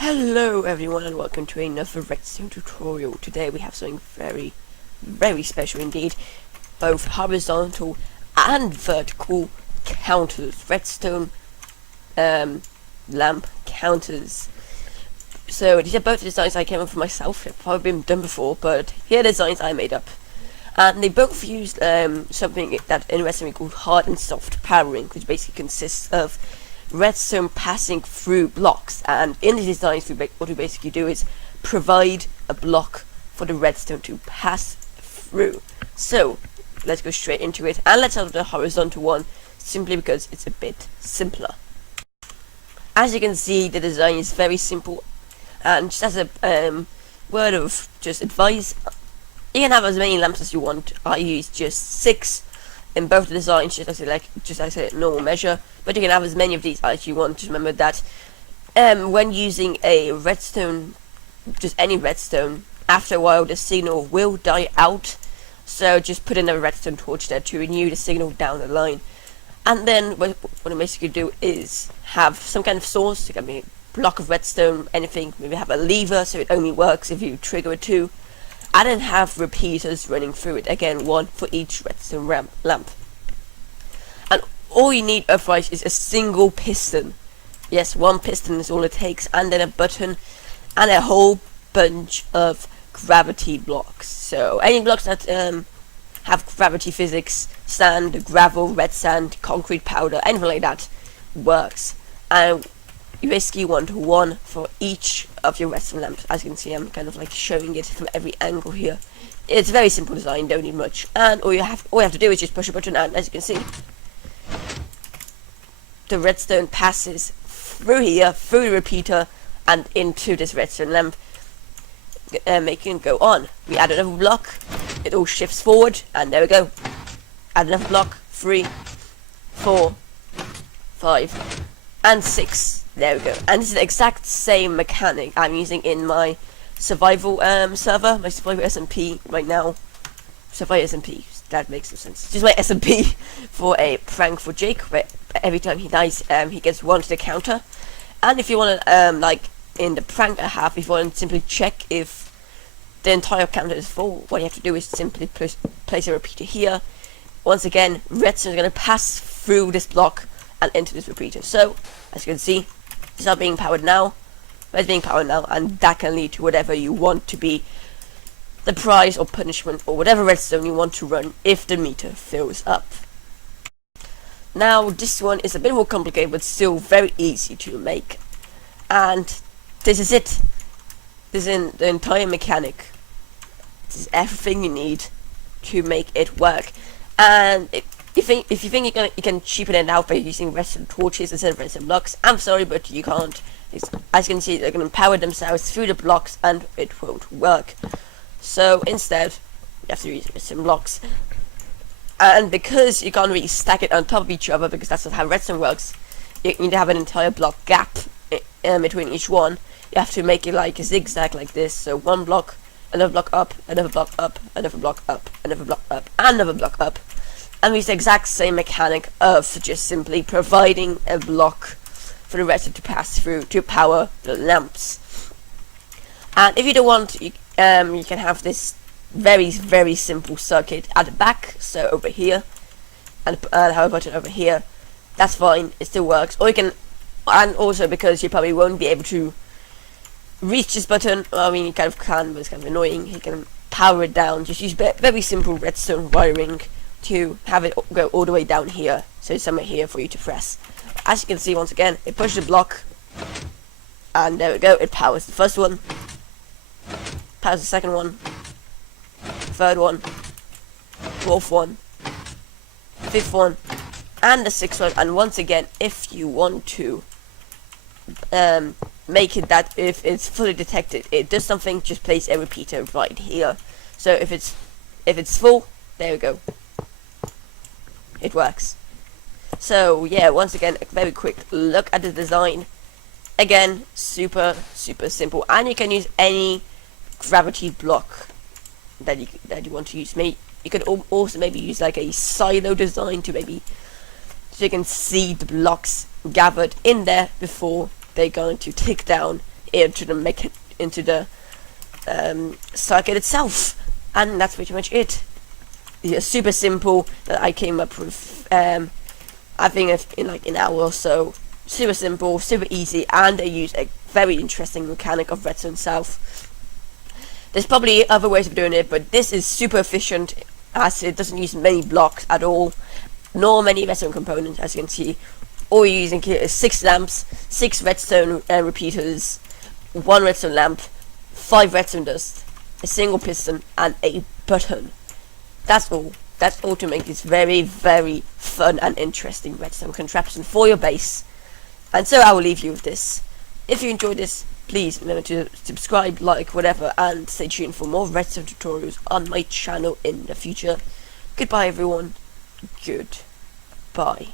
Hello everyone and welcome to another Redstone tutorial. Today we have something very special indeed. Both horizontal and vertical counters. Redstone lamp counters. So these are both designs I came up with myself. They've probably been done before, but here are the designs I made up. And they both used something that interests me called hard and soft powering, which basically consists of redstone passing through blocks. And in the designs, what we basically do is provide a block for the redstone to pass through. So let's go straight into it, and let's have the horizontal one, simply because it's a bit simpler. As you can see, the design is very simple, and just as a word of just advice, you can have as many lamps as you want. I use just 6 in both the designs, just as a normal measure, but you can have as many of these as you want. Just remember that when using a redstone, just any redstone, after a while the signal will die out, so just put in a redstone torch there to renew the signal down the line. And then what I basically do is have some kind of source. It can be a block of redstone, anything. Maybe have a lever so it only works if you trigger it too. And then have repeaters running through it, again one for each redstone lamp. And all you need otherwise is a single piston. Yes, one piston is all it takes, and then a button and a whole bunch of gravity blocks. So any blocks that have gravity physics, sand, gravel, red sand, concrete powder, anything like that works. And you basically want one for each of your redstone lamps. As you can see, I'm kind of like showing it from every angle here. It's a very simple design, don't need much, and all you have to do is just push a button, and as you can see, the redstone passes through here, through the repeater, and into this redstone lamp, making it go on. We add another block, it all shifts forward, and there we go. Add another block, 3, 4, 5, and 6. There we go. And this is the exact same mechanic I'm using in my survival server, my survival SMP right now. Survival SMP, that makes no sense. Just my SMP for a prank for Jake, where every time he dies, he gets 1 to the counter. And if you want to, like in the prank I have, if you want to simply check if the entire counter is full, what you have to do is simply place a repeater here. Once again, redstone is going to pass through this block and into this repeater. So, as you can see, it's not being powered now, but it's being powered now, and that can lead to whatever you want to be the prize or punishment or whatever redstone you want to run if the meter fills up. Now this one is a bit more complicated, but still very easy to make, and this is it. This is the entire mechanic. This is everything you need to make it work. And if you think you can cheapen it out by using redstone torches instead of redstone blocks, I'm sorry, but you can't. As you can see, they're going to power themselves through the blocks, and it won't work. So instead, you have to use redstone blocks. And because you can't really stack it on top of each other, because that's not how redstone works, you need to have an entire block gap between each one. You have to make it like a zigzag like this. So one block, another block up, another block up, another block up, another block up, and another block up. And we use the exact same mechanic of just simply providing a block for the redstone to pass through to power the lamps. And if you don't want, you can have this very simple circuit at the back, so over here, and have a button over here. That's fine, it still works. Or you can, and also because you probably won't be able to reach this button, I mean you kind of can, but it's kind of annoying, you can power it down. Just use very simple redstone wiring to have it go all the way down here, so it's somewhere here for you to press. As you can see, once again, it pushes the block, and there we go, it powers the first one, powers the second one, third one, fourth one, fifth one, and the sixth one. And once again, if you want to make it that if it's fully detected it does something, just place a repeater right here. So if it's full, there we go, it works. So yeah, once again, a very quick look at the design. Again, super simple, and you can use any gravity block that you want to use. You could also maybe use like a silo design to maybe, so you can see the blocks gathered in there before they're going to tick down into the circuit itself, and that's pretty much it. Yeah, super simple that I came up with. I think in like an hour or so. Super simple, super easy, and they use a very interesting mechanic of redstone itself. There's probably other ways of doing it, but this is super efficient as it doesn't use many blocks at all, nor many redstone components, as you can see. All you're using here is 6 lamps, 6 redstone repeaters, 1 redstone lamp, 5 redstone dust, a single piston, and a button. That's all. That's all to make this very, very fun and interesting redstone contraption for your base. And so I will leave you with this. If you enjoyed this, please remember to subscribe, like, whatever, and stay tuned for more redstone tutorials on my channel in the future. Goodbye everyone. Goodbye.